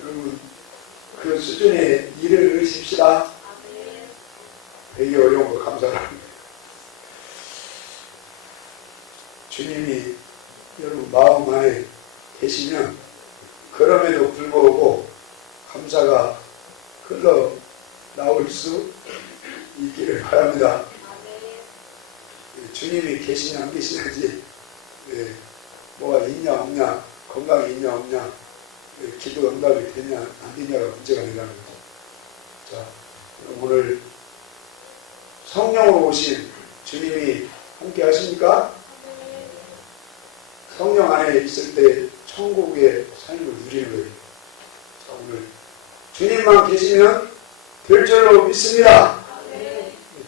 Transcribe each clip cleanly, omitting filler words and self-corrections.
여러분 그 수준의 일을 하십시다. 되게 어려운 거 감사합니다. 주님이 여러분 마음 안에 계시면 그럼에도 불구하고 감사가 흘러 나올 수 있기를 바랍니다. 주님이 계시냐 안 계시냐지 뭐가 있냐 없냐, 건강이 있냐 없냐, 기도 응답이 되냐 안 되냐가 문제가 아니라는 거죠. 자, 오늘 성령으로 오신 주님이 함께 하십니까? 성령 안에 있을 때 천국의 삶을 누리는 거예요. 자, 오늘 주님만 계시면 될 줄로 믿습니다.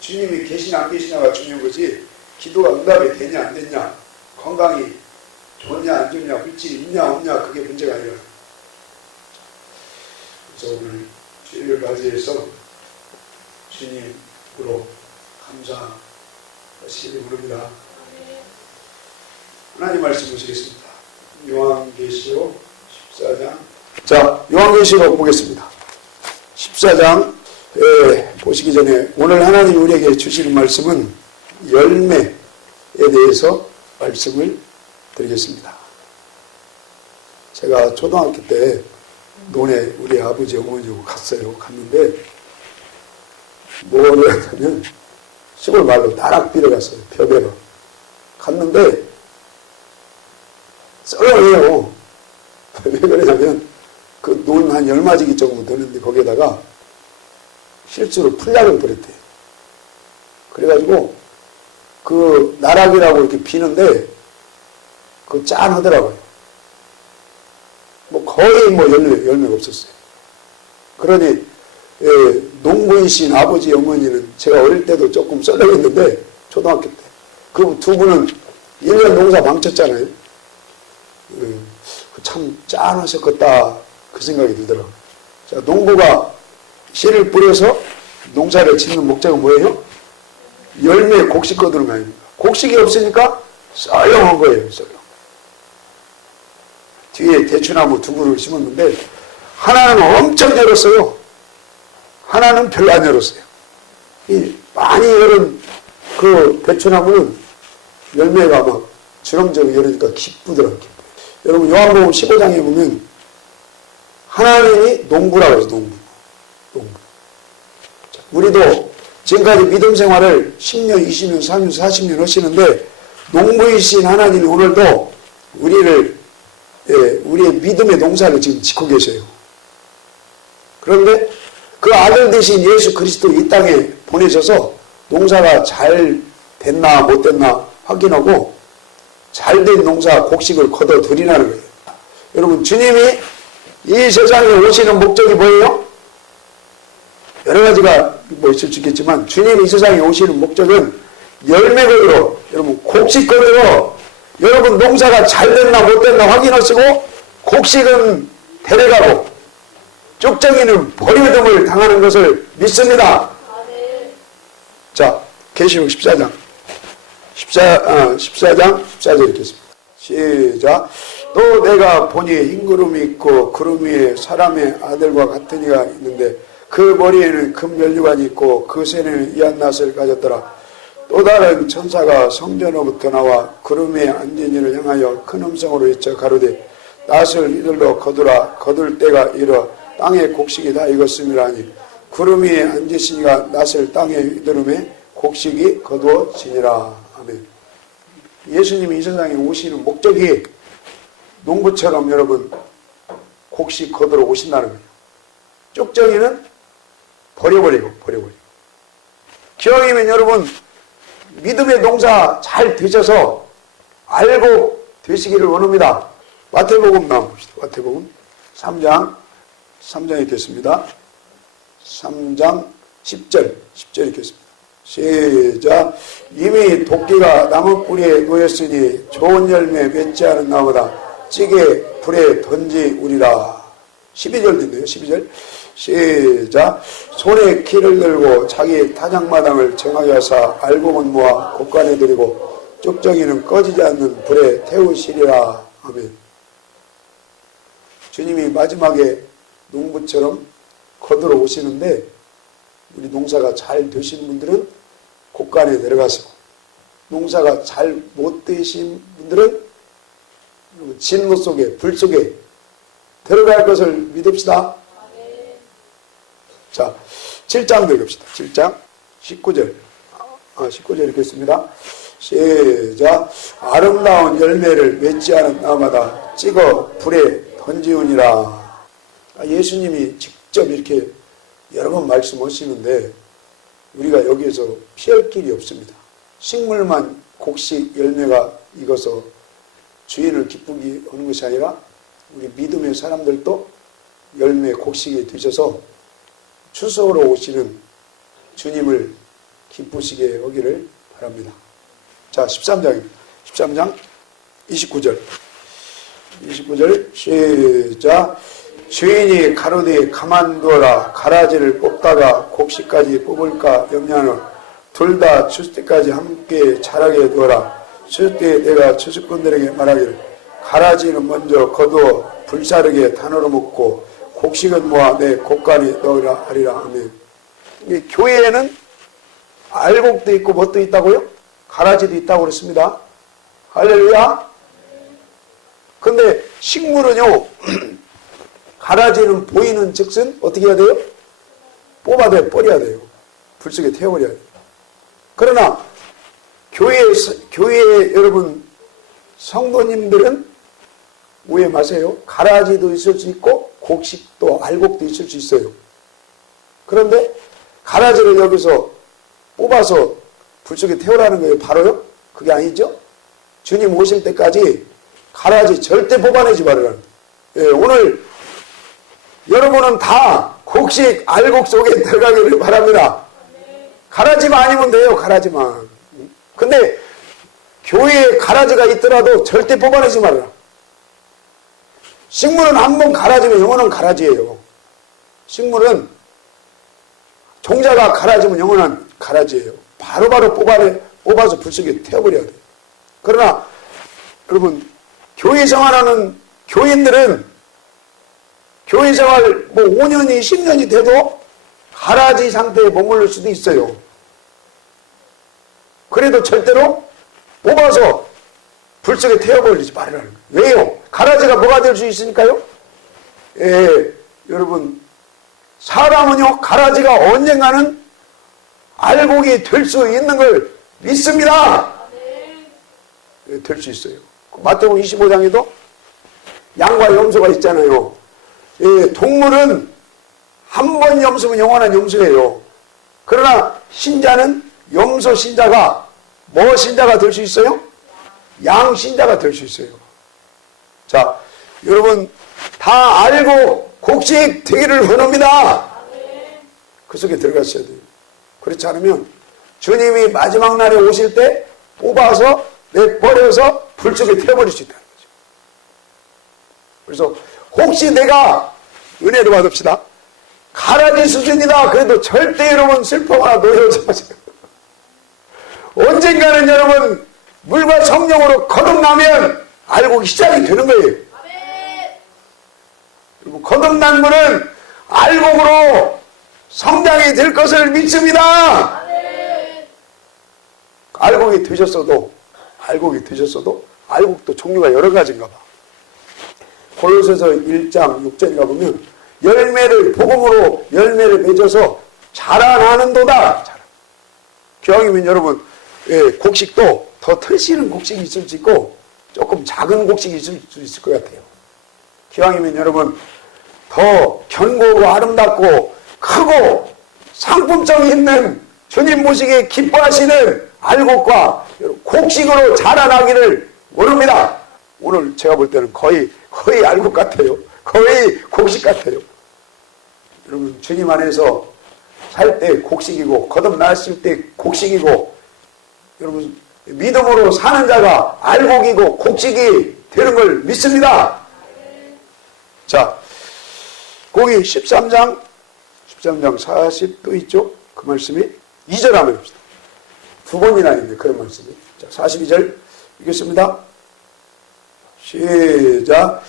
주님이 계시냐 안 계시냐가 중요한 거지, 기도가 응답이 되냐 안 되냐, 건강이 좋냐 안 좋냐, 물질이 있냐 없냐, 그게 문제가 아니라. 그래서 오늘 주일을 맞이해서 주님으로 감사하시기 부릅니다. 하나님 말씀 보시겠습니다. 요한계시록 14장. 자, 요한계시록 보겠습니다. 14장 보시기 전에 오늘 하나님 우리에게 주시는 말씀은 열매에 대해서 말씀을 드리겠습니다. 제가 초등학교 때 논에 우리 아버지 어머니하고 갔어요. 갔는데 뭐를 하냐면 시골 말로 나락비를 갔어요. 벼베러 갔는데 썰어요. 왜 그러냐면 그 논 한 10마지기 정도 되는데 거기에다가 실수로 풀약을 버렸대요. 그래가지고 그 나락이라고 이렇게 비는데 그 짠하더라고요. 뭐 거의 뭐 열매가 없었어요. 그러니 농부이신 아버지 어머니는 제가 어릴 때도 조금 썰렁했는데 초등학교 때 그 두 분은 1년 농사 망쳤잖아요. 참 짠하셨겠다 그 생각이 들더라고요. 자, 농부가 씨를 뿌려서 농사를 짓는 목적은 뭐예요? 열매 곡식 거두는 거 아닙니까? 곡식이 없으니까 썰렁한 거예요. 썰렁. 뒤에 대추나무 두 그루를 심었는데 하나는 엄청 열었어요. 하나는 별로 안 열었어요. 이 많이 열은 그 대추나무는 열매가 막 주렁주렁 열으니까 기쁘더라고요. 여러분 요한복음 15장에 보면 하나님이 농부라고 해서 농부. 자, 우리도 지금까지 믿음 생활을 10년, 20년, 30년, 40년 하시는데 농부이신 하나님이 오늘도 우리의 믿음의 농사를 지금 짓고 계셔요. 그런데 그 아들 되신 예수 그리스도 이 땅에 보내셔서 농사가 잘 됐나 못 됐나 확인하고 잘된 농사 곡식을 거둬 드리라는 거예요. 여러분 주님이 이 세상에 오시는 목적이 뭐예요? 여러 가지가 뭐 있을 수 있겠지만 주님이 이 세상에 오시는 목적은 열매 거두러, 여러분 곡식 거두러, 여러분 농사가 잘 됐나 못 됐나 확인하시고 곡식은 데려가고 쪽정이는 버려둠을 당하는 것을 믿습니다. 자, 계시록 14장 14절 읽겠습니다. 시작. 또 내가 보니 흰 구름이 있고 구름 위에 사람의 아들과 같은 이가 있는데 그 머리에는 금 면류관이 있고 그 손에는 이한 낫을 가졌더라. 또 다른 천사가 성전으로부터 나와 구름 위에 앉은 이를 향하여 큰 음성으로 외쳐 가로되 낫을 이들로 거두라. 거둘 때가 이르러 땅의 곡식이 다 익었음이라 하니 구름 위에 앉으시니가 낫을 땅에 이들음에 곡식이 거두어지니라. 아멘. 예수님이 이 세상에 오시는 목적이 농부처럼 여러분 곡식 거두러 오신다는 거예요. 쪽정이는 버려버리고 기왕이면 여러분 믿음의 농사 잘 되셔서 알고 되시기를 원합니다. 마태복음 나와봅시다. 마태복음 3장 읽겠습니다. 3장 10절 읽겠습니다. 시작. 이미 도끼가 나무 뿌리에 놓였으니 좋은 열매 맺지 않은 나무다 찌개 불에 던지우리라. 12절인데요. 12절 시작. 손에 키를 들고 자기 타작마당을 정하게 하사 알곡은 모아 곡간에 들이고 쪽정이는 꺼지지 않는 불에 태우시리라. 아멘. 주님이 마지막에 농부처럼 거들어 오시는데 우리 농사가 잘 되신 분들은 곡간에 내려가시고 농사가 잘 못 되신 분들은 진노 속에 불 속에 들어갈 것을 믿읍시다. 자, 7장 읽읍시다. 7장 19절 19절 읽겠습니다. 시작. 아름다운 열매를 맺지 않은 나무마다 찍어 불에 던지우니라. 예수님이 직접 이렇게 여러 번 말씀하시는데 우리가 여기에서 피할 길이 없습니다. 식물만 곡식 열매가 익어서 주인을 기쁘게 하는 것이 아니라 우리 믿음의 사람들도 열매 곡식이 되셔서 추수하러 오시는 주님을 기쁘시게 하기를 바랍니다. 자, 13장입니다. 13장 29절 29절 시작. 주인이 가로되 가만두어라. 가라지를 뽑다가 곡식까지 뽑을까 염려하노. 둘 다 추수 때까지 함께 자라게 두어라. 추수 때 내가 추수꾼들에게 말하기를 가라지는 먼저 거두어 불사르게 단으로 묶고 곡식은 모아 내 곡간에 넣으라 하리라 하며. 교회에는 알곡도 있고 뭣도 있다고요? 가라지도 있다고 그랬습니다. 할렐루야. 근데 식물은요 가라지는 보이는 즉슨 어떻게 해야 돼요? 뽑아야 버려야 돼요. 불 속에 태워버려야 돼요. 그러나 교회 여러분 성도님들은 오해 마세요. 가라지도 있을 수 있고 곡식도 알곡도 있을 수 있어요. 그런데 가라지를 여기서 뽑아서 불 속에 태우라는 거예요. 바로요? 그게 아니죠. 주님 오실 때까지 가라지 절대 뽑아내지 말으라는 거예요. 예, 오늘 여러분은 다 곡식 알곡 속에 들어가기를 바랍니다. 가라지만 아니면 돼요. 가라지만. 근데 교회에 가라지가 있더라도 절대 뽑아내지 말아라. 식물은 한 번 가라지면 영원한 가라지예요. 식물은 종자가 가라지면 영원한 가라지예요. 바로바로 뽑아서 불 속에 태워버려야 돼요. 그러나 여러분 교회 생활하는 교인들은 교회 생활 뭐 5년이 10년이 돼도 가라지 상태에 머무를 수도 있어요. 그래도 절대로 뽑아서 불 속에 태워버리지 말라는 거예요. 왜요? 가라지가 뭐가 될 수 있으니까요? 예, 여러분 사람은요 가라지가 언젠가는 알곡이 될 수 있는 걸 믿습니다. 예, 될 수 있어요. 마태복음 25장에도 양과 염소가 있잖아요. 예, 동물은 한 번 염소면 영원한 염소예요. 그러나 신자는 염소 신자가 뭐 신자가 될 수 있어요? 양 신자가 될 수 있어요. 자, 여러분 다 알고 곡식 되기를 원합니다. 그 속에 들어가셔야 돼요. 그렇지 않으면 주님이 마지막 날에 오실 때 뽑아서 내버려서 불 속에 태워버릴 수 있다는 거죠. 그래서 혹시 내가 은혜를 받읍시다. 가라지 수준이다. 그래도 절대 여러분 슬퍼하거나 노여워하지 마세요. 언젠가는 여러분 물과 성령으로 거듭나면 알곡이 시작이 되는 거예요. 그리고 거듭난 분은 알곡으로 성장이 될 것을 믿습니다. 알곡이 되셨어도 알곡도 종류가 여러 가지인가 봐. 골로새서 1장 6절에 가보면 열매를 복음으로 열매를 맺어서 자라나는도다. 기왕이면 여러분 곡식도 더 털씨는 곡식이 있을 수 있고 조금 작은 곡식이 있을 수 있을 것 같아요. 기왕이면 여러분 더 견고하고 아름답고 크고 상품성이 있는 주님 모시기에 기뻐하시는 알곡과 곡식으로 자라나기를 원합니다. 오늘 제가 볼 때는 거의 알곡 같아요. 거의 곡식 같아요. 여러분 주님 안에서 살 때 곡식이고 거듭났을 때 곡식이고 여러분 믿음으로 사는 자가 알곡이고 곡식이 되는 걸 믿습니다. 자, 거기 13장 40도 있죠? 그 말씀이 2절 한번 봅시다. 두 번이나 있는데 그런 말씀이. 자, 42절 읽겠습니다. 시작.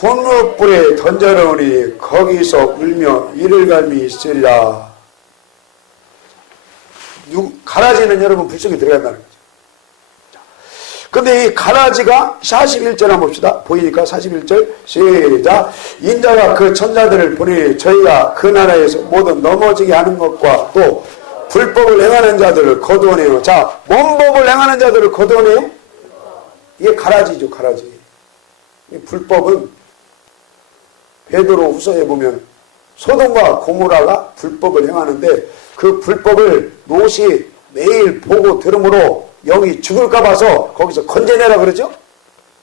분무불에 던져놓으니 거기서 울며 이를 갈미 있으리라. 가라지는 여러분 불 속에 들어간다는 거죠. 근데 이 가라지가 41절 한번 봅시다. 보이니까 41절 시작. 인자가 그 천사들을 보내니 저희가 그 나라에서 모든 넘어지게 하는 것과 또 불법을 행하는 자들을 거두어내요. 자, 뭔 법을 행하는 자들을 거두어내요? 이게 가라지죠, 가라지. 이 불법은 베드로 후서에 보면 소돔과 고모라가 불법을 행하는데 그 불법을 롯이 매일 보고 들으므로 영이 죽을까 봐서 거기서 건져내라 그러죠?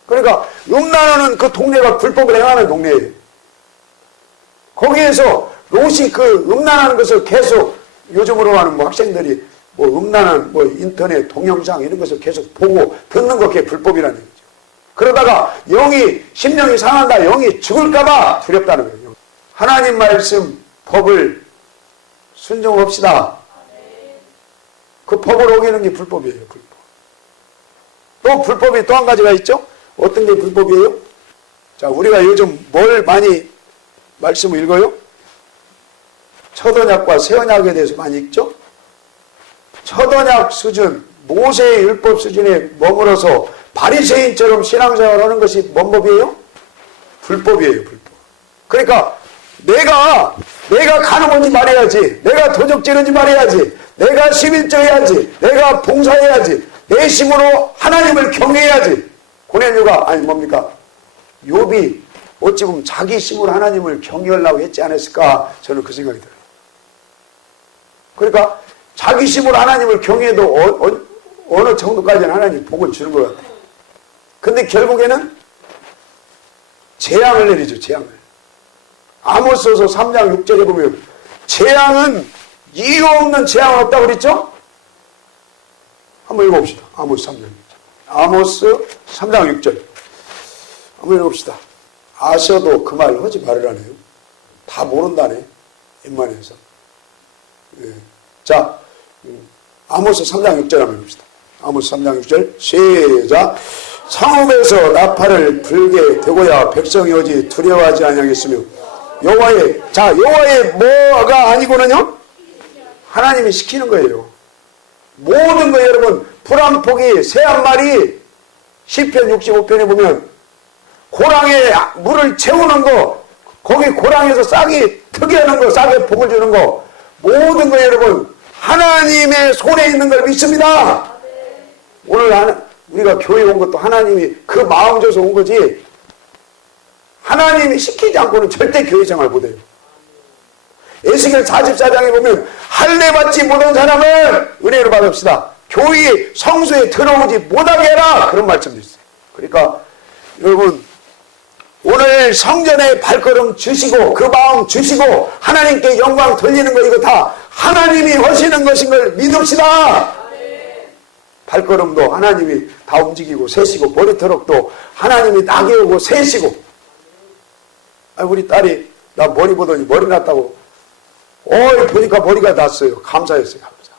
그러니까 음란하는 그 동네가 불법을 행하는 동네예요. 거기에서 롯이 그 음란하는 것을 계속 요즘으로 하는 뭐 학생들이 뭐 음란한 뭐 인터넷 동영상 이런 것을 계속 보고 듣는 것 그게 불법이라는 얘기죠. 그러다가 영이 심령이 상한다, 영이 죽을까 봐 두렵다는 거예요. 하나님 말씀 법을 순종합시다. 그 법을 어기는 게 불법이에요. 불법. 또 불법이 또 한 가지가 있죠. 어떤 게 불법이에요? 자, 우리가 요즘 뭘 많이 말씀을 읽어요? 첫 언약과 새 언약에 대해서 많이 읽죠. 첫 언약 수준, 모세의 율법 수준에 머물러서 바리새인처럼 신앙생활을 하는 것이 뭔 법이에요? 불법이에요. 불법. 그러니까 내가 가는 건지 말해야지, 내가 도적 지는지 말해야지, 내가 11조 해야지, 내가 봉사해야지, 내 힘으로 하나님을 경외해야지. 고넬료가 아니 뭡니까? 욥이 어찌 보면 자기 힘으로 하나님을 경외하려고 했지 않았을까? 저는 그 생각이 들어요. 그러니까 자기 힘으로 하나님을 경외해도 어느 정도까지는 하나님 복을 주는 것 같아요. 근데 결국에는 재앙을 내리죠. 재앙을. 아모스서 3장 6절에 보면 재앙은 이유 없는 재앙은 없다고 그랬죠? 한번 읽어봅시다. 아모스 3장 6절. 아모스 3장 6절. 한번 읽어봅시다. 아셔도 그 말 하지 말으라네요. 다 모른다네. 웬만해서. 예. 자, 아모스 3장 6절 한번 읽읍시다. 아모스 3장 6절 시작. 성읍에서 나팔을 불게 되고야 백성이 오지 두려워하지 아니하겠으며 여호와의 뭐가 아니고는요? 하나님이 시키는 거예요. 모든 거 여러분 풀 한 포기 새 한 마리 시편 65편에 보면 고랑에 물을 채우는 거 거기 고랑에서 싹이 특이하는 거 싹에 복을 주는 거 모든 거 여러분 하나님의 손에 있는 걸 믿습니다. 오늘 우리가 교회 온 것도 하나님이 그 마음 줘서 온 거지 하나님이 시키지 않고는 절대 교회 생활 못해요. 에스겔 44장에 보면 할례 받지 못한 사람은 은혜를 받읍시다. 교회 성소에 들어오지 못하게 해라. 그런 말씀도 있어요. 그러니까 여러분 오늘 성전에 발걸음 주시고 그 마음 주시고 하나님께 영광 돌리는 거 이거 다 하나님이 하시는 것인 걸 믿읍시다. 발걸음도 하나님이 다 움직이고 세시고 머리털럭도 하나님이 나게오고 세시고 우리 딸이 나 머리 보더니 머리 났다고 보니까 머리가 났어요. 감사했어요. 감사.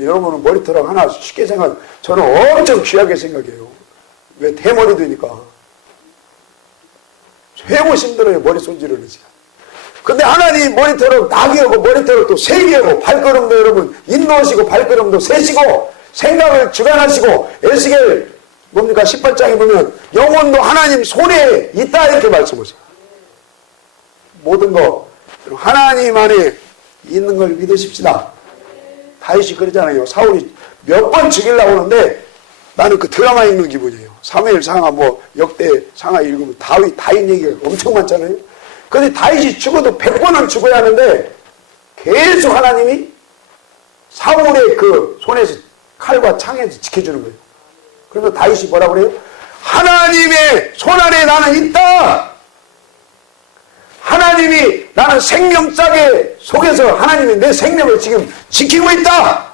여러분은 머리털럭 하나 쉽게 생각 저는 엄청 귀하게 생각해요. 왜 대머리도니까 최고 힘들어요. 머리 손질을 하지. 근데 하나님 머리털럭 나게오고 머리털럭도 세게오고 발걸음도 여러분 인도하시고 발걸음도 세시고 생각을 주관하시고 에스겔 뭡니까 18장에 보면 영혼도 하나님 손에 있다 이렇게 말씀하세요. 모든 거 하나님 안에 있는 걸 믿으십시다. 다윗이 그러잖아요. 사울이 몇 번 죽이려고 하는데 나는 그 드라마 읽는 기분이에요. 사무엘 상하 뭐 역대 상하 읽으면 다윗 얘기가 엄청 많잖아요. 근데 다윗이 죽어도 100번은 죽어야 하는데 계속 하나님이 사울의 그 손에서 칼과 창에서 지켜주는 거예요. 그래서 다윗이 뭐라고 그래요? 하나님의 손 안에 나는 있다. 하나님이 나는 생명짝에 속에서 하나님이 내 생명을 지금 지키고 있다.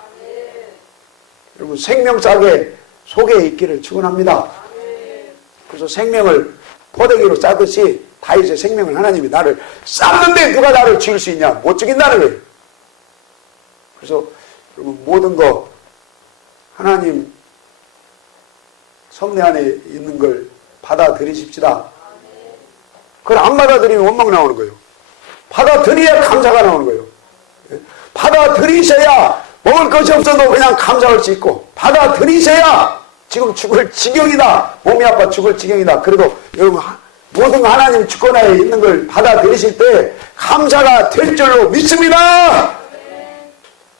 여러분 생명짝에 속에 있기를 축원합니다. 그래서 생명을 포대기로 싸듯이 다윗의 생명을 하나님이 나를 쌌는데 누가 나를 죽일 수 있냐? 못 죽인다는 거예요. 그래서 여러분 모든 거 하나님 성내 안에 있는 걸 받아들이십시다. 그걸 안 받아들이면 원망 나오는 거예요. 받아들여야 감사가 나오는 거예요. 받아들이셔야 먹을 것이 없어도 그냥 감사할 수 있고, 받아들이셔야 지금 죽을 지경이다, 몸이 아파 죽을 지경이다, 그래도 여러분 모든 하나님 주권하에 있는 걸 받아들이실 때 감사가 될 줄로 믿습니다.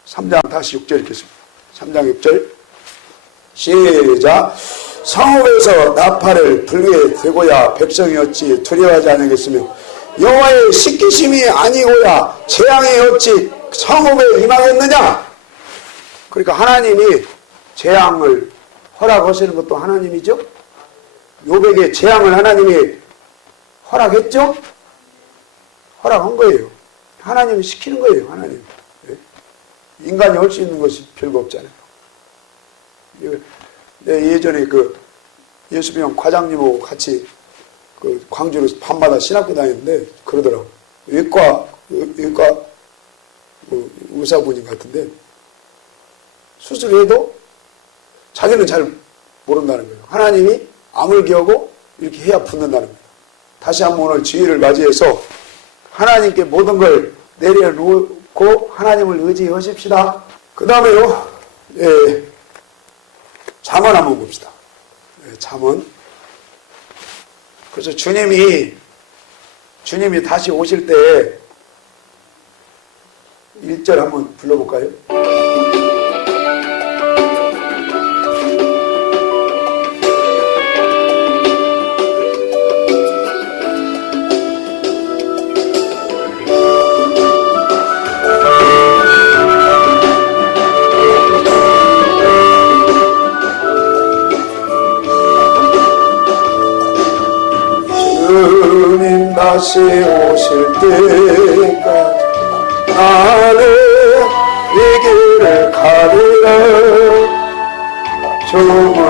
3장 다시 6절 읽겠습니다. 3장 6절 시작. 성읍에서 나팔을 불기에 대고야 백성이 어찌 두려워하지 않겠으며 여호와의 시기심이 아니고야 재앙이 어찌 성읍에 임하겠느냐. 그러니까 하나님이 재앙을 허락하시는 것도 하나님이죠. 요백의 재앙을 하나님이 허락했죠? 허락한 거예요. 하나님이 시키는 거예요. 하나님. 인간이 할 수 있는 것이 별거 없잖아요. 예전에 그 예수병 과장님하고 같이 그 광주로 밤마다 신학교 다녔는데 그러더라고. 외과 의사분인 것 같은데 수술해도 자기는 잘 모른다는 거예요. 하나님이 암을 기하고 이렇게 해야 붙는다는 거예요. 다시 한번 오늘 주의를 맞이해서 하나님께 모든 걸 내려놓고 하나님을 의지하십시다. 그 다음에요, 잠언 한번 봅시다. 잠언. 그래서 주님이 다시 오실 때 1절 한번 불러볼까요? 주님 다시 오실 때까지 나는 이 길을 가리라. 좁은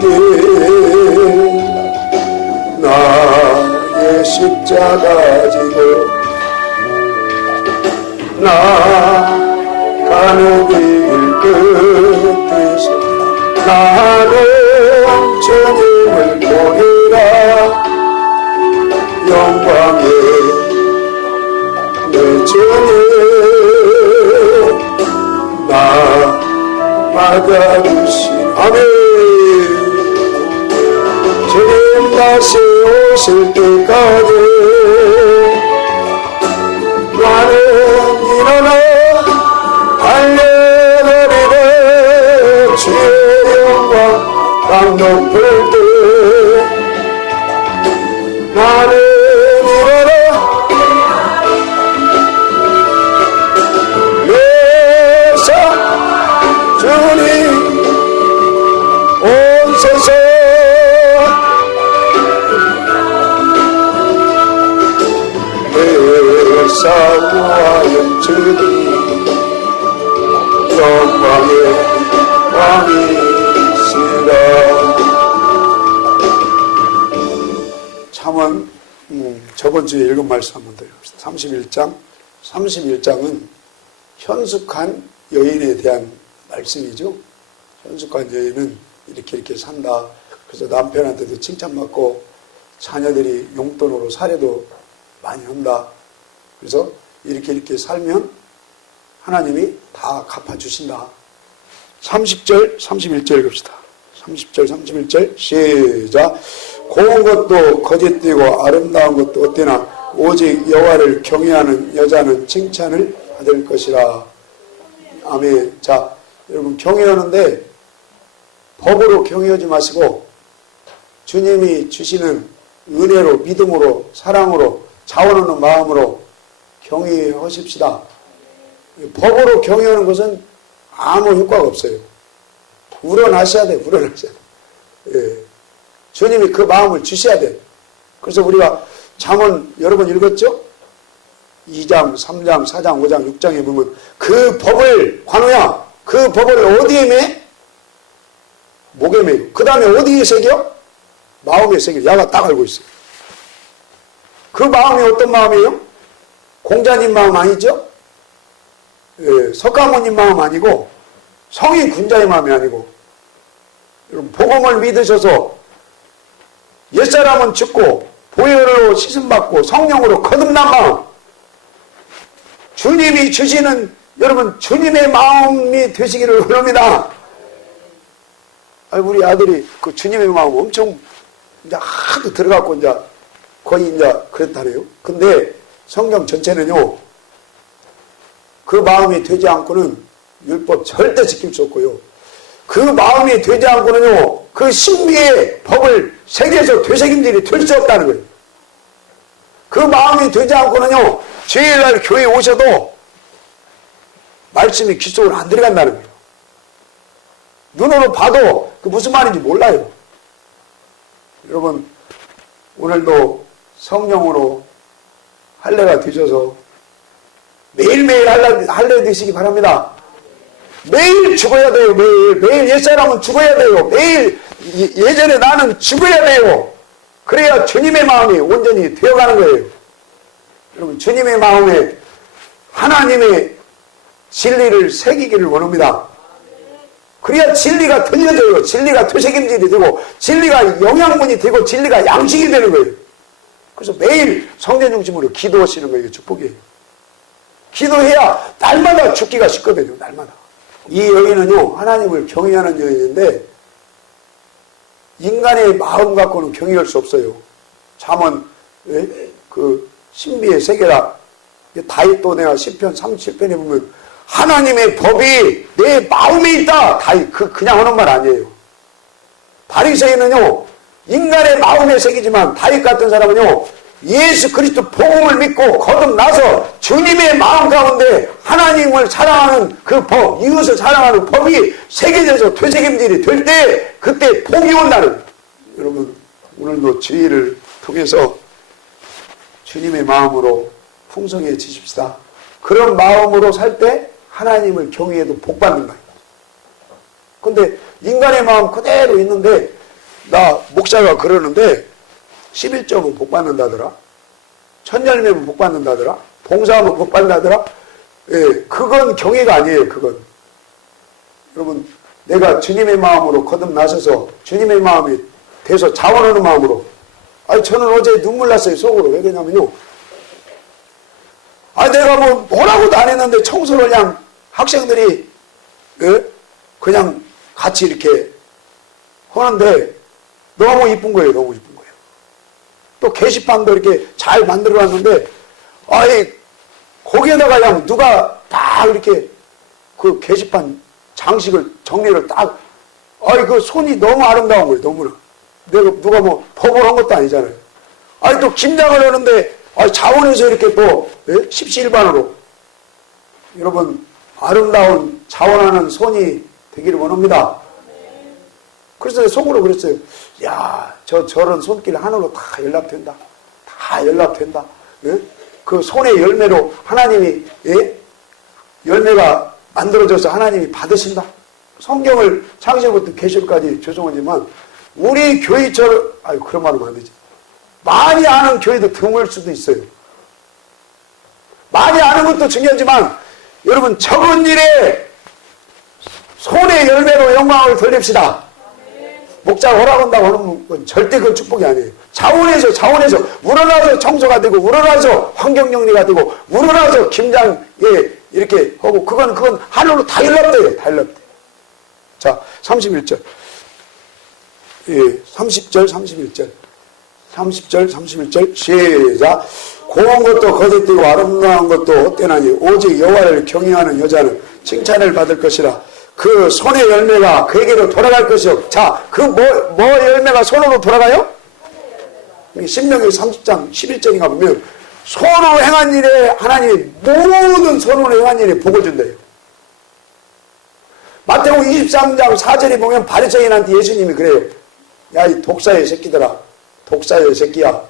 길 나의 십자가 지고 나가는 이 길 끝에서 나는 주님을 보리라. 영광의 내 주님 나 받아주신 아멘. 주님 다시 오실 때까지 나는 일어나 달려가리라. 주의 영광 땅 높을 때 나는 일어나 예사 주님 온 세상 예사와 영주님 영광의 왕이시라. 잠언 저번 주에 읽은 말씀 한번 더 읽읍시다. 31장은 현숙한 여인에 대한 말씀이죠. 현숙한 여인은 이렇게 산다. 그래서 남편한테도 칭찬받고 자녀들이 용돈으로 사례도 많이 한다. 그래서 이렇게 살면 하나님이 다 갚아주신다. 30절 31절 읽읍시다. 30절 31절 시작. 고운 것도 거짓되고 아름다운 것도 어때나 오직 여호와를 경외하는 여자는 칭찬을 받을 것이라. 아멘. 자, 여러분 경외하는데 법으로 경외하지 마시고 주님이 주시는 은혜로 믿음으로 사랑으로 자원하는 마음으로 경외하십시다. 법으로 경외하는 것은 아무 효과가 없어요. 우러나셔야 돼. 우러나셔야 돼. 예. 주님이 그 마음을 주셔야 돼. 그래서 우리가 잠언 여러 번 읽었죠? 2장, 3장, 4장, 5장, 6장에 보면 그 법을 관우야 그 법을 어디에 매? 목에 매고 그 다음에 어디에 새겨? 마음에 새겨. 야가 딱 알고 있어요. 그 마음이 어떤 마음이에요? 공자님 마음 아니죠? 예, 석가모님 마음 아니고 성인 군자의 마음이 아니고 여러분 복음을 믿으셔서 옛사람은 죽고 보혈로 씻음받고 성령으로 거듭난 마음, 주님이 주시는 여러분 주님의 마음이 되시기를 원합니다. 우리 아들이 그 주님의 마음 엄청 이제 하도 들어갔고 이제 거의 이제 그랬다네요. 근데 성경 전체는요, 그 마음이 되지 않고는 율법 절대 지킬 수 없고요. 그 마음이 되지 않고는요, 그 신비의 법을 세계에서 되새김질이 될 수 없다는 거예요. 그 마음이 되지 않고는요, 주일날 교회에 오셔도 말씀이 귀 속으로 안 들어간다는 거예요. 눈으로 봐도 그 무슨 말인지 몰라요. 여러분, 오늘도 성령으로 할례가 되셔서 매일매일 할례 되시기 바랍니다. 매일 죽어야 돼요. 매일 옛사람은 죽어야 돼요. 매일 예전에 나는 죽어야 돼요. 그래야 주님의 마음이 온전히 되어가는 거예요. 여러분, 주님의 마음에 하나님의 진리를 새기기를 원합니다. 그래야 진리가 들려져요. 진리가 되새김질이 되고 진리가 영양분이 되고 진리가 양식이 되는 거예요. 그래서 매일 성전 중심으로 기도하시는 거예요. 축복이에요. 기도해야 날마다 죽기가 쉽거든요. 날마다. 이 여인은요, 하나님을 경외하는 여인인데 인간의 마음 갖고는 경외할 수 없어요. 잠언 그 신비의 세계라 다윗도 내가 시편 37편에 보면 하나님의 법이 내 마음에 있다. 다윗 그냥 하는 말 아니에요. 바리새인은요, 인간의 마음에 새기지만 다윗 같은 사람은요, 예수 그리스도 복음을 믿고 거듭나서 주님의 마음 가운데 하나님을 사랑하는 그 법, 이웃을 사랑하는 법이 새겨져서 되새김질이 될 때 그때 복이 온다는. 여러분, 오늘도 주의를 통해서 주님의 마음으로 풍성해지십시다. 그런 마음으로 살 때 하나님을 경외해도 복 받는 거예요. 근데 인간의 마음 그대로 있는데, 나 목사가 그러는데 11점은 복 받는다더라. 천열매면 복 받는다더라. 봉사하면 복 받는다더라. 예, 그건 경외가 아니에요. 그건. 여러분, 내가 주님의 마음으로 거듭나셔서 주님의 마음이 돼서 자원하는 마음으로. 저는 어제 눈물 났어요. 속으로. 왜 그러냐면요, 내가 뭐라고도 안 했는데 청소를 그냥 학생들이 그냥 같이 이렇게 하는데 너무 이쁜 거예요. 너무 이쁜 거예요. 또 게시판도 이렇게 잘 만들어 놨는데 거기에다가 그냥 누가 딱 이렇게 그 게시판 장식을 정리를 딱 그 손이 너무 아름다운 거예요. 너무나. 누가 법을 한 것도 아니잖아요. 또 김장을 하는데 자원에서 이렇게 또 십시일반으로 여러분 아름다운 자원하는 손이 되기를 원합니다. 그래서 속으로 그랬어요. 야, 저런 손길 하늘로 다 연락된다. 다 연락된다. 그 손의 열매로 하나님이 열매가 만들어져서 하나님이 받으신다. 성경을 창세기부터 계시록까지 죄송하지만 우리 교회처럼 그런 말은 안 되지. 많이 아는 교회도 드물 수도 있어요. 많이 아는 것도 중요하지만 여러분 적은 일에 손의 열매로 영광을 돌립시다. 목자가 허락한다고 하는 건 절대 그건 축복이 아니에요. 자원에서 우러나서 청소가 되고 우러나서 환경정리가 되고 우러나서 김장에 이렇게 하고 그건 하늘로 다 연락돼요. 다 연락돼. 자, 31절. 30절, 31절 시작. 고운 것도 거짓되고 아름다운 것도 헛되나니 오직 여호와를 경외하는 여자는 칭찬을 받을 것이라. 그 손의 열매가 그에게로 돌아갈 것이요. 자, 그 뭐 열매가 손으로 돌아가요? 신명기 30장 11절인가 보면 손으로 행한 일에 하나님이 모든 손으로 행한 일에 복을 준대요. 마태복음 23장 4절에 보면 바리새인한테 예수님이 그래요. 야, 이 독사의 새끼들아. 독사의 새끼야.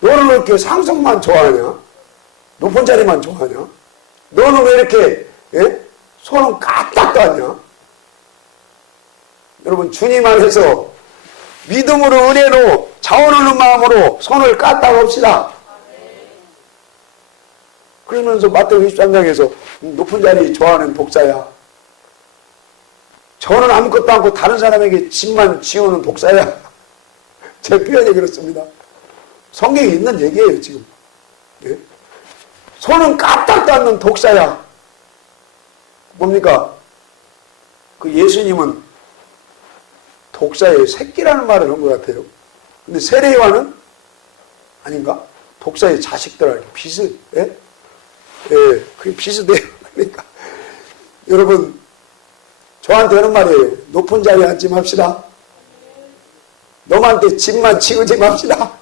너는 왜 이렇게 상속만 좋아하냐? 높은 자리만 좋아하냐? 너는 왜 이렇게 손은 까딱도 않냐? 여러분, 주님 안에서 믿음으로 은혜로 자원하는 마음으로 손을 까딱 합시다. 그러면서 마태복음 23장에서 높은 자리 좋아하는 독사야. 저는 아무것도 않고 다른 사람에게 집만 지우는 독사야. 제 표현이 그렇습니다. 성경에 있는 얘기예요, 지금. 예? 손은 까딱도 않는 독사야. 뭡니까? 그 예수님은 독사의 새끼라는 말을 한 것 같아요. 근데 세례요한은 아닌가? 독사의 자식들하고 비슷, 예? 예, 그게 비슷해요. 그러니까. 여러분, 저한테 하는 말이에요. 높은 자리에 앉지 맙시다. 놈한테 집만 치우지 맙시다.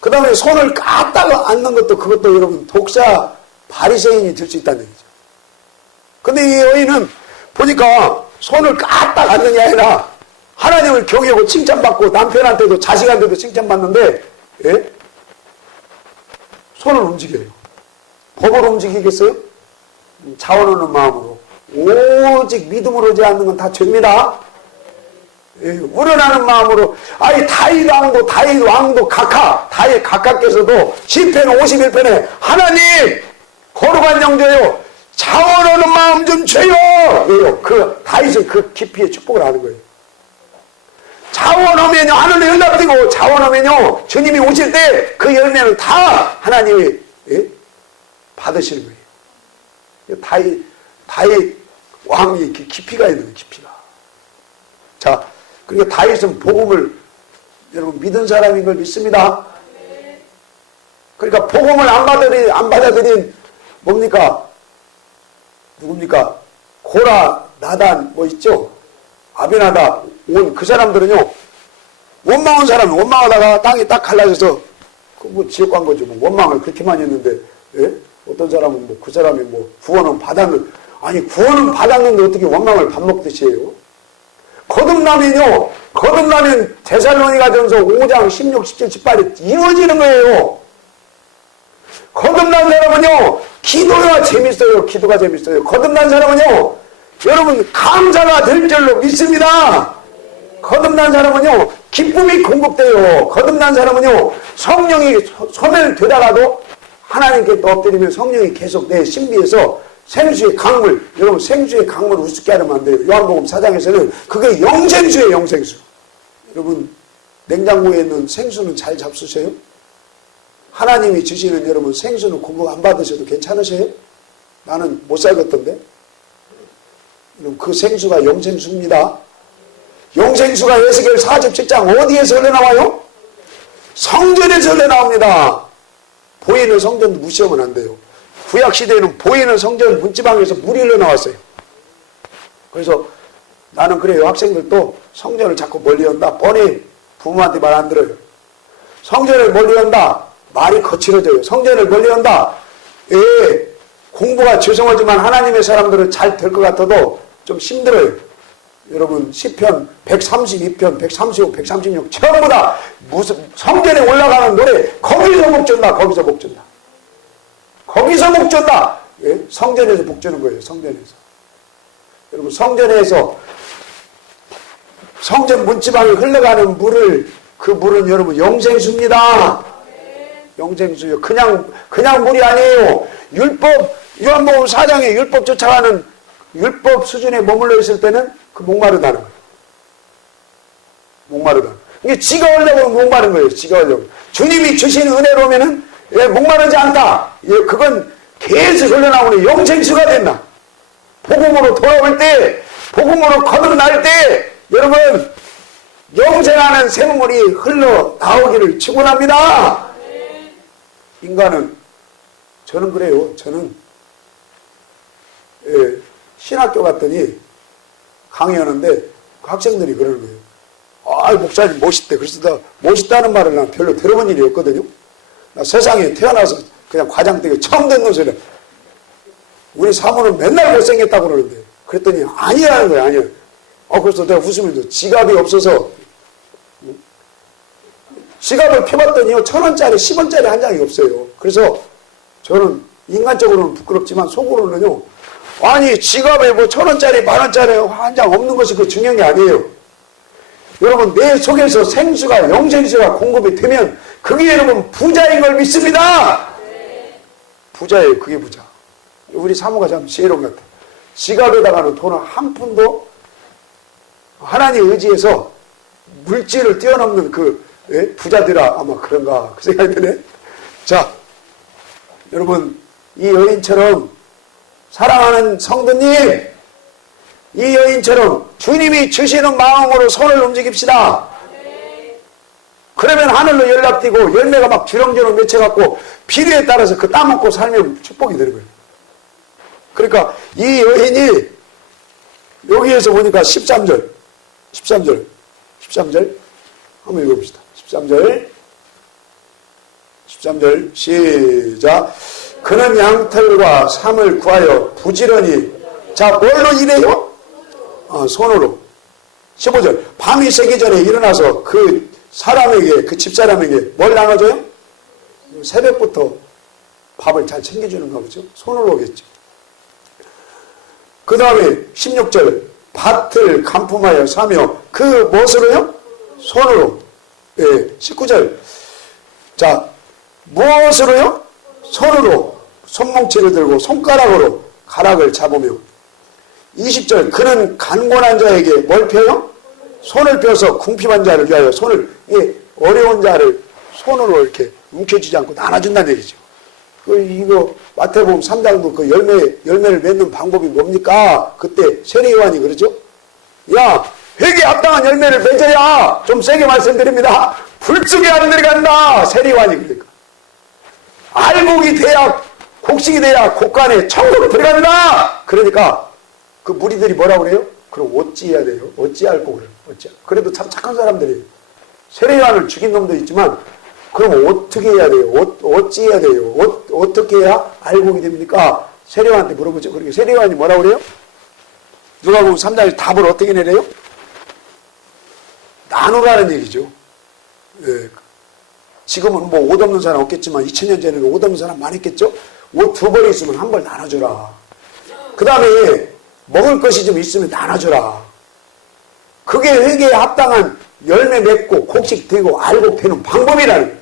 그 다음에 손을 까딱 앉는 것도 그것도 여러분 독사 바리새인이 될 수 있다는 얘기죠. 근데 이 여인은 보니까 손을 까딱 앉는 게 아니라 하나님을 경외하고 칭찬받고 남편한테도 자식한테도 칭찬받는데, 예? 손을 움직여요. 법을 움직이겠어요? 자원 없는 마음으로. 오직 믿음으로 오지 않는 건 다 죄입니다. 예, 우러나는 마음으로. 아니, 다윗 왕도 다윗 각하께서도 시편 51편에 하나님 거룩한 영제요 자원 없는 마음 좀 줘요. 왜요? 그 다윗은 그 깊이의 축복을 하는 거예요. 자원하면요 하늘에 연락드리고 자원하면요 주님이 오실 때 그 열매는 다 하나님이, 예? 받으시는 거예요. 다윗 왕이 깊이가 있는 깊이가. 자, 그러니까 다윗은 복음을 여러분 믿은 사람인 걸 믿습니다. 그러니까 복음을 안 받아들인 뭡니까? 누굽니까? 고라, 나단 뭐 있죠? 아비나다 온 그 사람들은요 원망한 사람이 원망하다가 땅이 딱 갈라져서 그 뭐 지옥 간 거죠. 뭐 원망을 그렇게 많이 했는데, 예? 어떤 사람은 뭐 그 사람이 뭐 구원은 받았는, 아니 구원은 받았는데 어떻게 원망을 밥 먹듯이 해요? 거듭나면요, 거듭나면 데살로니가전서 5장 16, 17, 18이 이루어지는 거예요. 거듭난 사람은요 기도가 재밌어요. 기도가 재밌어요. 거듭난 사람은요 여러분 감사가 될 줄로 믿습니다. 거듭난 사람은요 기쁨이 공급돼요. 거듭난 사람은요 성령이 소멸되다가도 하나님께 또 엎드리면 성령이 계속 내 신비에서 생수의 강물, 여러분 생수의 강물을 우습게 하면 안 돼요. 요한복음 4장에서는 그게 영생수예요. 영생수. 여러분 냉장고에 있는 생수는 잘 잡수세요? 하나님이 주시는 여러분 생수는 공급 안 받으셔도 괜찮으세요? 나는 못 살겠던데. 그 생수가 영생수입니다. 영생수가 에스겔 47장 어디에서 흘러나와요? 성전에서 흘러나옵니다. 보이는 성전도 무시하면 안 돼요. 구약시대에는 보이는 성전 문지방에서 물이 흘러나왔어요. 그래서 나는 그래요. 학생들도 성전을 자꾸 멀리 한다. 뻔히 부모한테 말 안 들어요. 성전을 멀리 한다. 말이 거칠어져요. 성전을 멀리 한다. 예, 공부가 죄송하지만 하나님의 사람들은 잘 될 것 같아도 좀 힘들어요. 여러분 시편 132편, 135, 136 전부 다 무슨 성전에 올라가는 노래 거기서 복준다. 거기서 복준다. 거기서 복준다. 예? 성전에서 복주는 거예요. 성전에서. 여러분 성전에서 성전 문지방에 흘러가는 물을 그 물은 여러분 영생수입니다. 영생수요. 그냥 물이 아니에요. 율법 요한복음 4장에 율법 쫓아가는 율법 수준에 머물러 있을 때는 그 목마르다는 거예요. 목마르다. 이게 지가 하려고 목마른 거예요. 지가 하려고. 주님이 주신 은혜로면은 예, 목마르지 않다. 예, 그건 계속 흘러나오는 영생수가 된다. 복음으로 돌아올 때, 복음으로 거듭날 때, 여러분 영생하는 샘물이 흘러나오기를 축원합니다. 인간은 저는 그래요. 저는 예, 신학교 갔더니 강의하는데 그 학생들이 그러는 거예요. 아, 목사님 멋있대. 그래서 나 멋있다는 말을 난 별로 들어본 일이 없거든요. 나 세상에 태어나서 그냥 과장되게 처음 듣는 소리야. 우리 사모는 맨날 못생겼다고 그러는데 그랬더니 아니라는 거야. 아니야. 그래서 내가 웃으면서 지갑이 없어서 지갑을 펴봤더니요 1,000원짜리 10원짜리 한 장이 없어요. 그래서 저는 인간적으로는 부끄럽지만 속으로는요 아니 지갑에 뭐 1,000원짜리 10,000원짜리 한 장 없는 것이 그 중요한 게 아니에요. 여러분 내 속에서 생수가 영생수가 공급이 되면 그게 여러분 부자인 걸 믿습니다. 부자예요. 그게 부자. 우리 사모가 참 지혜로운 것 같아요. 지갑에다가는 돈을 한 푼도 하나님 의지해서 물질을 뛰어넘는 그 부자들아 아마 그런가 그 생각이 드네. 자, 여러분 이 여인처럼 사랑하는 성도님, 이 여인처럼 주님이 주시는 마음으로 손을 움직입시다. 그러면 하늘로 연락되고 열매가 막 주렁주렁 맺혀갖고 필요에 따라서 그 따먹고 살면 축복이 되는 거예요. 그러니까 이 여인이 여기에서 보니까 13절 한번 읽어봅시다. 13절 시작. 그는 양털과 삼을 구하여 부지런히, 자 뭘로 일해요? 손으로. 15절 밤이 새기 전에 일어나서 그 사람에게, 그 집사람에게 뭘 나눠줘요? 새벽부터 밥을 잘 챙겨주는가 보죠. 손으로 오겠죠. 그 다음에 16절 밭을 간품하여 사며 그 무엇으로요? 손으로. 예, 19절 자 무엇으로요? 손으로 손뭉치를 들고 손가락으로 가락을 잡으며 20절 그는 간곤한 자에게 뭘 펴요? 손을 펴서 궁핍한 자를 위하여 손을, 어려운 자를 손으로 이렇게 움켜쥐지 않고 나눠준다는 얘기죠. 이거 마태복음 3장도 그 열매를 맺는 방법이 뭡니까? 그때 세례요한이 그러죠. 야, 회개에 합당한 열매를 맺어야, 좀 세게 말씀드립니다, 불쑥의 아들들이 간다. 세례요한이 그러니까 알곡이 돼야, 곡식이 돼야 곡간에 천국에 들어간다. 그러니까 그 무리들이 뭐라고 그래요? 그럼 어찌해야 돼요? 어찌할 곡을? 그래도 참 착한 사람들이에요. 세례요한을 죽인 놈도 있지만 그럼 어떻게 해야 돼요? 어찌해야 돼요? 어떻게 해야 알곡이 됩니까? 세례요한한테 물어보죠. 그러니까 세례요한이 뭐라고 그래요? 누가복음 3장에 답을 어떻게 내려요? 나누라는 얘기죠. 예. 지금은 뭐 옷 없는 사람 없겠지만 2000년 전에는 옷 없는 사람 많았겠죠? 옷 2벌이 있으면 1벌 나눠줘라. 그 다음에 먹을 것이 좀 있으면 나눠줘라. 그게 회개에 합당한 열매 맺고 곡식 되고 알곡 되는 방법이라는 거예요.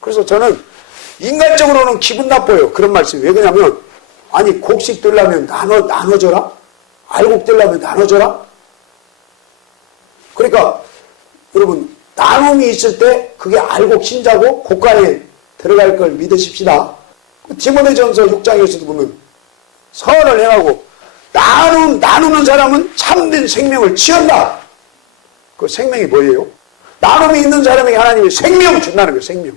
그래서 저는 인간적으로는 기분 나빠요. 그런 말씀이. 왜 그러냐면, 아니 곡식 되려면 나눠줘라? 알곡 되려면 나눠줘라? 그러니까 여러분 나눔이 있을 때 그게 알곡 신자고 곡간에 들어갈 걸 믿으십시다. 디모데전서 6장에서도 보면 선을 행하고 나누는 사람은 참된 생명을 취한다. 그 생명이 뭐예요? 나눔이 있는 사람에게 하나님이 생명 준다는 거예요. 생명.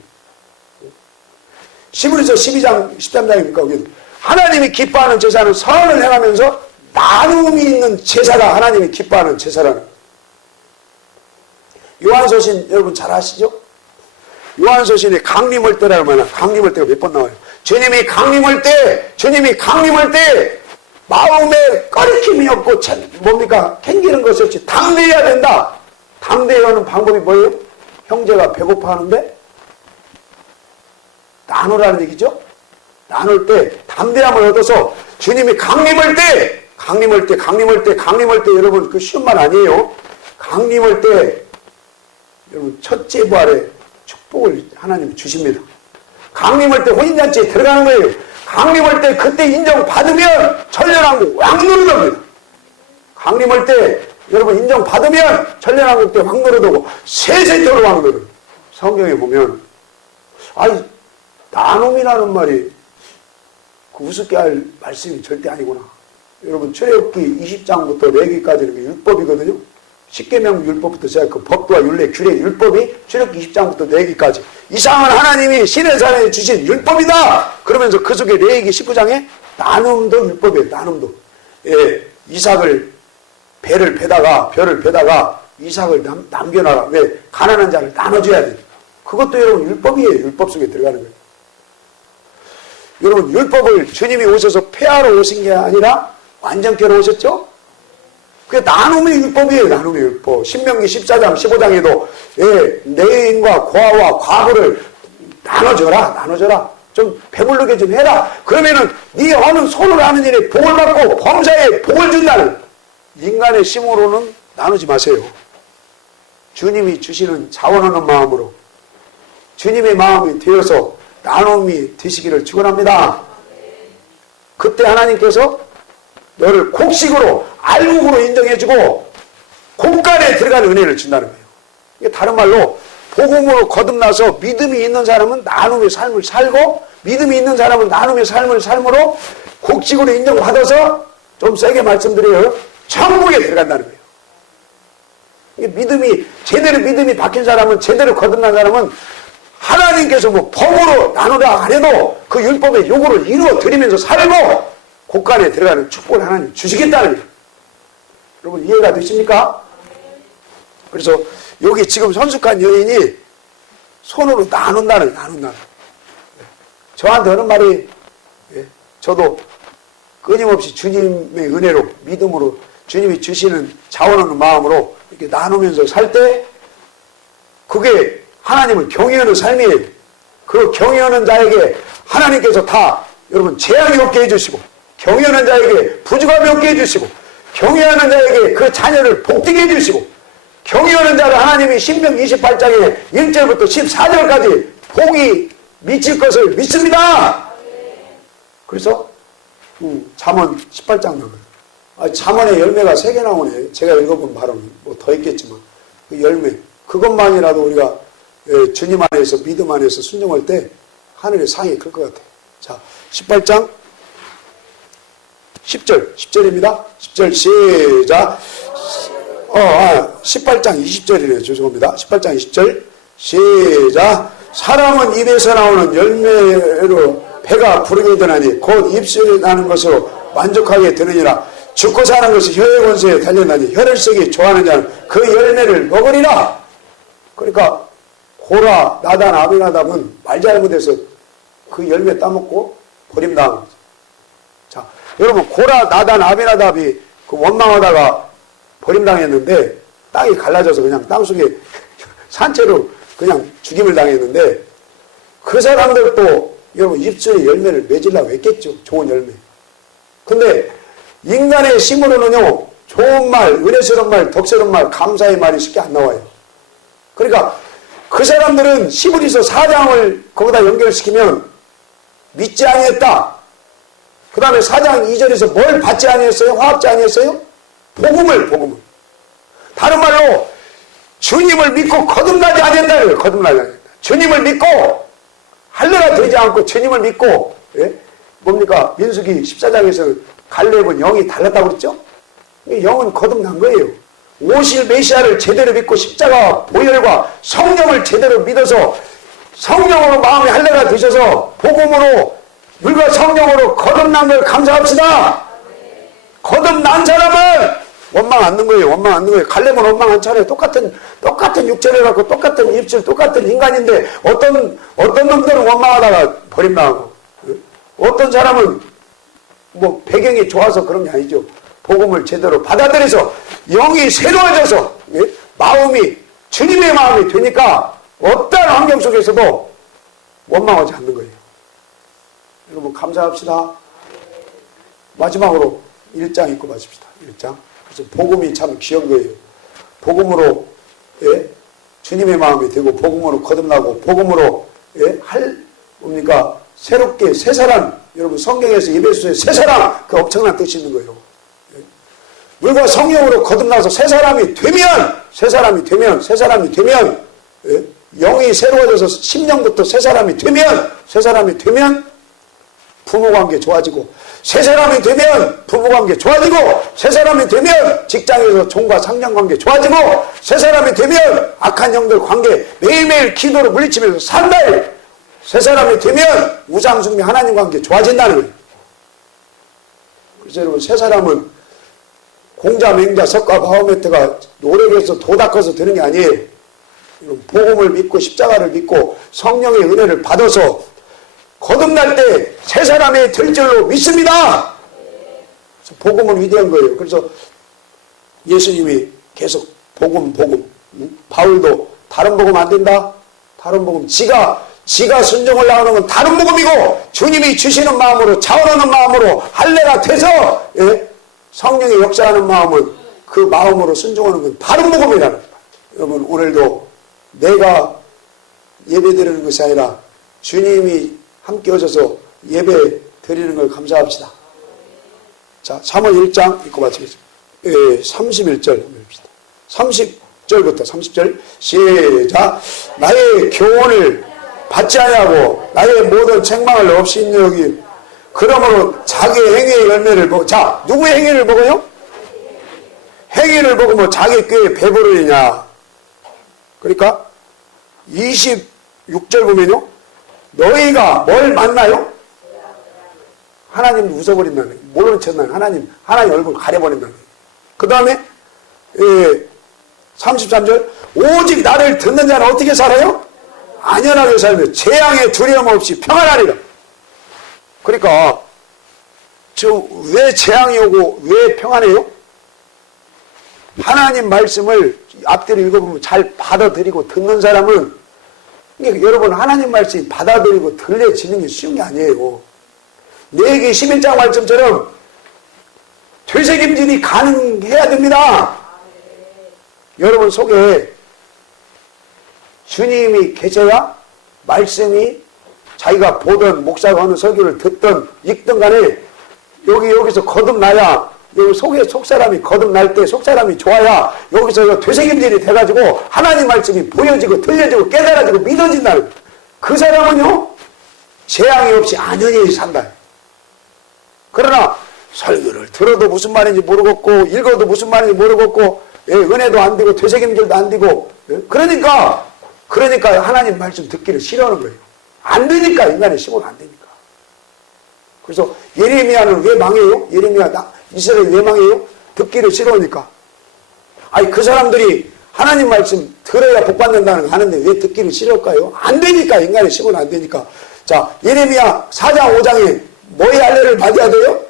시브리서 12장 13장이니까 거기 하나님이 기뻐하는 제사는 선을 행하면서 나눔이 있는 제사가 하나님이 기뻐하는 제사라는 거예요. 요한서신 여러분 잘 아시죠? 요한서신에 강림할때라는 말은 강림할때가 몇 번 나와요. 주님이 강림할 때 마음에 꺼리낌이 없고 뭡니까? 캥기는 것이 없이 담대해야 된다. 담대해야 하는 방법이 뭐예요? 형제가 배고파하는데 나누라는 얘기죠. 나눌 때 담대함을 얻어서 주님이 강림할 때 여러분 그 쉬운 말 아니에요. 강림할 때 여러분 첫째 부활에 축복을 하나님이 주십니다. 강림할 때 혼인잔치에 들어가는 거예요. 강림할 때 그때 인정받으면 천년왕국 왕노릇 합니다. 강림할 때 여러분 인정받으면 천년왕국 때 왕노릇 하고 세세토록 왕노릇. 성경에 보면 아니 나눔이라는 말이 그 우습게 할 말씀이 절대 아니구나. 여러분 출애굽기 20장부터 레위기까지는 율법이거든요. 십계명 율법부터 시작 그 법과 율례, 규례, 율법이 출애굽기 20장부터 레위기까지 이상은 하나님이 시내산에 주신 율법이다. 그러면서 그 속에 레위기 19장에 나눔도 율법이에요. 나눔도. 예, 이삭을 벼를 베다가 이삭을 남겨놔라. 왜? 가난한 자를 나눠줘야 돼. 그것도 여러분 율법이에요. 율법 속에 들어가는 거예요. 여러분 율법을 주님이 오셔서 폐하러 오신 게 아니라 완전케 하러 오셨죠? 그게 나눔의 율법이에요. 나눔의 율법. 신명기 14장 15장에도 내인과 고아와 과부를 나눠줘라. 좀 배부르게 좀 해라. 그러면은 네 어느 손으로 하는 일에 복을 받고 범사에 복을 준다는. 인간의 심으로는 나누지 마세요. 주님이 주시는 자원하는 마음으로 주님의 마음이 되어서 나눔이 되시기를 축원합니다. 그때 하나님께서 너를 곡식으로 알곡으로 인정해주고 곡간에 들어가는 은혜를 준다는 거예요. 이게 다른 말로 복음으로 거듭나서 믿음이 있는 사람은 나눔의 삶을 살고 믿음이 있는 사람은 나눔의 삶을 삶으로 국직으로 인정받아서 좀 세게 말씀드려요. 천국에 들어간다는 거예요. 이게 제대로 믿음이 박힌 사람은 제대로 거듭난 사람은 하나님께서 뭐 법으로 나누라 안 해도 그 율법의 요구를 이루어 드리면서 살고 곳간에 들어가는 축복을 하나님 주시겠다는 거예요. 여러분 이해가 되십니까? 그래서 여기 지금 선숙한 여인이 손으로 나눈다는 저한테 하는 말이 저도 끊임없이 주님의 은혜로 믿음으로 주님이 주시는 자원하는 마음으로 이렇게 나누면서 살 때 그게 하나님을 경외하는 삶이에요. 그 경외하는 자에게 하나님께서 다 여러분 재앙이 없게 해주시고 경외하는 자에게 부족함이 없게 해주시고 경외하는 자에게 그 자녀를 복되게 해주시고 경외하는 자를 하나님이 신명 28장에 1절부터 14절까지 복이 미칠 것을 믿습니다. 그래서 잠언 18장 나와요. 잠언의 열매가 3개 나오네. 제가 읽어본 바로는 뭐 더 있겠지만 그 열매 그것만이라도 우리가 주님 안에서 믿음 안에서 순종할 때 하늘의 상이 클 것 같아요. 자 18장 10절입니다. 10절 시작. 18장 20절이네요. 죄송합니다. 18장 20절 시작. 사람은 입에서 나오는 열매로 배가 부르게 되나니 곧 입술이 나는 것으로 만족하게 되느니라. 죽고 사는 것이 혀의 권세에 달렸나니 혀를 쓰기 좋아하는 자는 그 열매를 먹으리라. 그러니까 고라, 나단, 아비나답은 말 잘못해서 그 열매 따먹고 버림당한 거죠. 자, 여러분 고라, 나단, 아비나답이 그 원망하다가 버림당했는데 땅이 갈라져서 그냥 땅속에 산채로 그냥 죽임을 당했는데 그 사람들도 여러분 입술에 열매를 맺으려고 했겠죠. 좋은 열매. 근데 인간의 심으로는요 좋은 말, 은혜스러운 말, 덕스러운 말, 감사의 말이 쉽게 안 나와요. 그러니까 그 사람들은 히브리서 4장을 거기다 연결시키면 믿지 아니했다. 그 다음에 4장 2절에서 뭘 받지 아니했어요? 화합지 아니했어요? 복음을. 다른 말로 주님을 믿고 거듭나지 않는다는 거예요. 거듭나지 않는다. 주님을 믿고 할례가 되지 않고 주님을 믿고 뭡니까? 민수기 14장에서 갈렙은 영이 달랐다고 그랬죠? 영은 거듭난 거예요. 오실 메시아를 제대로 믿고 십자가 보혈과 성령을 제대로 믿어서 성령으로 마음의 할례가 되셔서 복음으로 물과 성령으로 거듭난 걸 감사합시다. 거듭난 사람은 원망 않는 거예요. 원망 않는 거예요. 갈렙은 원망 않잖아요. 똑같은 육체를 갖고 똑같은 입술, 똑같은 인간인데 어떤 놈들은 원망하다가 버림당하고 어떤 사람은 뭐 배경이 좋아서 그런 게 아니죠. 복음을 제대로 받아들여서 영이 새로워져서 마음이 주님의 마음이 되니까 어떤 환경 속에서도 원망하지 않는 거예요. 여러분 감사합시다. 마지막으로 1장 읽고 마칩시다. 1장. 그래서 복음이 참 귀한 거예요. 복음으로 주님의 마음이 되고 복음으로 거듭나고 복음으로 뭡니까 새롭게 새 사람. 여러분 성경에서 에베소서에 새 사람 그 엄청난 뜻이 있는 거예요. 물과 성령으로 거듭나서 새 사람이 되면 영이 새로워져서 심령부터 새 사람이 되면 부모관계 좋아지고 새 사람이 되면 부부관계 좋아지고 새 사람이 되면 직장에서 종과 상장관계 좋아지고 새 사람이 되면 악한 영들 관계 매일매일 기도로 물리치면서 산다. 새 사람이 되면 우상숭배 하나님 관계 좋아진다는 거예요. 그래서 여러분 새 사람은 공자, 맹자, 석가, 바오메트가 노력해서 도 닦아서 되는 게 아니에요. 복음을 믿고 십자가를 믿고 성령의 은혜를 받아서 거듭날 때 새 사람이 될 줄로 믿습니다. 복음은 위대한 거예요. 그래서 예수님이 계속 복음. 바울도 다른 복음 안 된다. 다른 복음. 지가 순종을 나오는 건 다른 복음이고 주님이 주시는 마음으로 자원하는 마음으로 할례가 돼서 성령이 역사하는 마음은 그 마음으로 순종하는 건 다른 복음이라는 거예요. 여러분 오늘도 내가 예배드리는 것이 아니라 주님이 함께 오셔서 예배 드리는 걸 감사합시다. 자, 3월 1장 읽고 마치겠습니다. 31절 읽읍시다. 29절부터 30절 시작. 나의 교훈을 받지 아니하고 나의 모든 책망을 없이 여기 그러므로 자기 행위의 열매를 보고 자 누구의 행위를 보고요? 행위를 보고 뭐 자기 꾀에 배부르느냐. 그러니까 26절 보면요. 너희가 뭘 만나요? 하나님 웃어버린다는 거예요. 모르는 척하는 하나님 얼굴 가려버린다는 거예요. 그 다음에 33절 오직 나를 듣는 자는 어떻게 살아요? 안연하게 살며 재앙에 두려움 없이 평안하리라. 그러니까 왜 재앙이 오고 왜 평안해요? 하나님 말씀을 앞뒤로 읽어보면 잘 받아들이고 듣는 사람은 그러니까 여러분 하나님 말씀 받아들이고 들려지는 게 쉬운 게 아니에요. 내게 11장 말씀처럼 되새김질이 가능해야 됩니다. 여러분 속에 주님이 계셔야 말씀이 자기가 보던 목사가 하는 설교를 듣던 읽던 간에 여기서 거듭나야 여기 속에 속사람이 거듭날 때 속사람이 좋아야 여기서 되새김질이 돼가지고 하나님 말씀이 보여지고 들려지고 깨달아지고 믿어진다는 그 사람은요 재앙이 없이 안연히 산다. 그러나 설교를 들어도 무슨 말인지 모르겠고 읽어도 무슨 말인지 모르겠고 은혜도 안 되고 되새김질도 안 되고 그러니까 하나님 말씀 듣기를 싫어하는 거예요. 안 되니까 인간의 심은 안 되니까. 그래서 예레미야는 왜 망해요? 이스라엘 왜 망해요? 듣기를 싫어하니까. 아니 그 사람들이 하나님 말씀 들어야 복 받는다는 거 하는데 왜 듣기를 싫어할까요? 안 되니까 인간의 심은 안 되니까. 자 예레미야 4장 5장에 뭐의 할례를 받아야 돼요?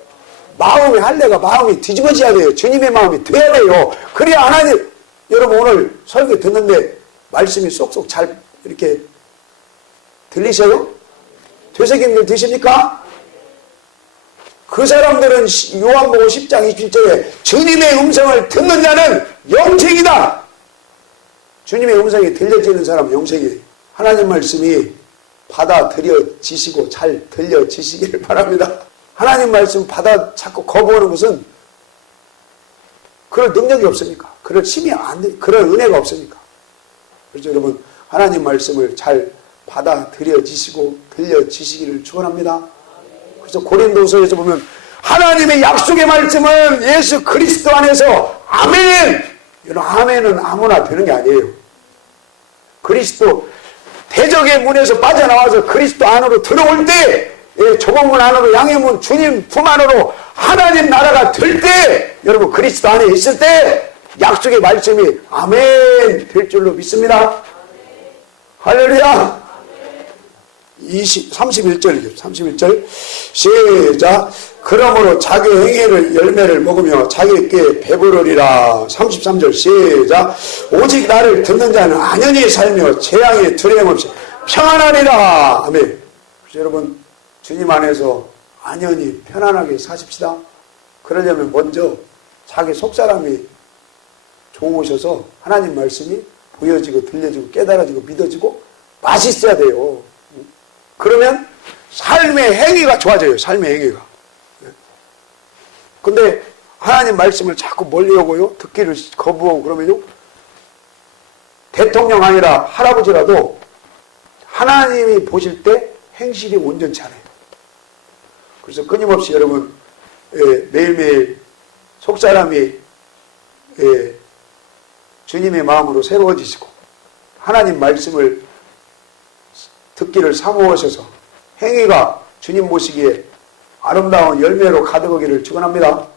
마음의 할례가 마음이 뒤집어져야 돼요. 주님의 마음이 돼야 돼요. 그래야 하나님 여러분 오늘 설교 듣는데 말씀이 쏙쏙 잘 이렇게 들리셔요? 되새김질 되십니까? 그 사람들은 요한복음 10장 27절에 주님의 음성을 듣는 자는 영생이다. 주님의 음성이 들려지는 사람은 영생이에요. 하나님 말씀이 받아들여지시고 잘 들려지시기를 바랍니다. 하나님 말씀 받아 자꾸 거부하는 것은 그럴 능력이 없으니까, 그럴 힘이 안 돼, 그럴 은혜가 없으니까. 그래서 여러분 하나님 말씀을 잘 받아들여지시고 들려지시기를 축원합니다. 그래서 고린도서에서 보면 하나님의 약속의 말씀은 예수 그리스도 안에서 아멘. 이런 아멘은 아무나 되는 게 아니에요. 그리스도 대적의 문에서 빠져나와서 그리스도 안으로 들어올 때 좁은 문 안으로 양의 문 주님 품 안으로 하나님 나라가 될 때 여러분 그리스도 안에 있을 때 약속의 말씀이 아멘 될 줄로 믿습니다. 할렐루야. 31절 시작. 그러므로 자기 행위를 열매를 먹으며 자기께 배부르리라. 33절 시작. 오직 나를 듣는 자는 안연히 살며 재앙에 두려움 없이 평안하리라. 아멘. 그래서 여러분 주님 안에서 안연히 편안하게 사십시다. 그러려면 먼저 자기 속사람이 좋으셔서 하나님 말씀이 보여지고 들려지고 깨달아지고 믿어지고 맛있어야 돼요. 그러면 삶의 행위가 좋아져요. 삶의 행위가. 근데 하나님 말씀을 자꾸 멀리 오고요. 듣기를 거부하고 그러면요. 대통령 아니라 할아버지라도 하나님이 보실 때 행실이 온전치 않아요. 그래서 끊임없이 여러분 매일매일 속사람이 주님의 마음으로 새로워지시고 하나님 말씀을 듣기를 사모하셔서 행위가 주님 보시기에 아름다운 열매로 가득하기를 축원합니다.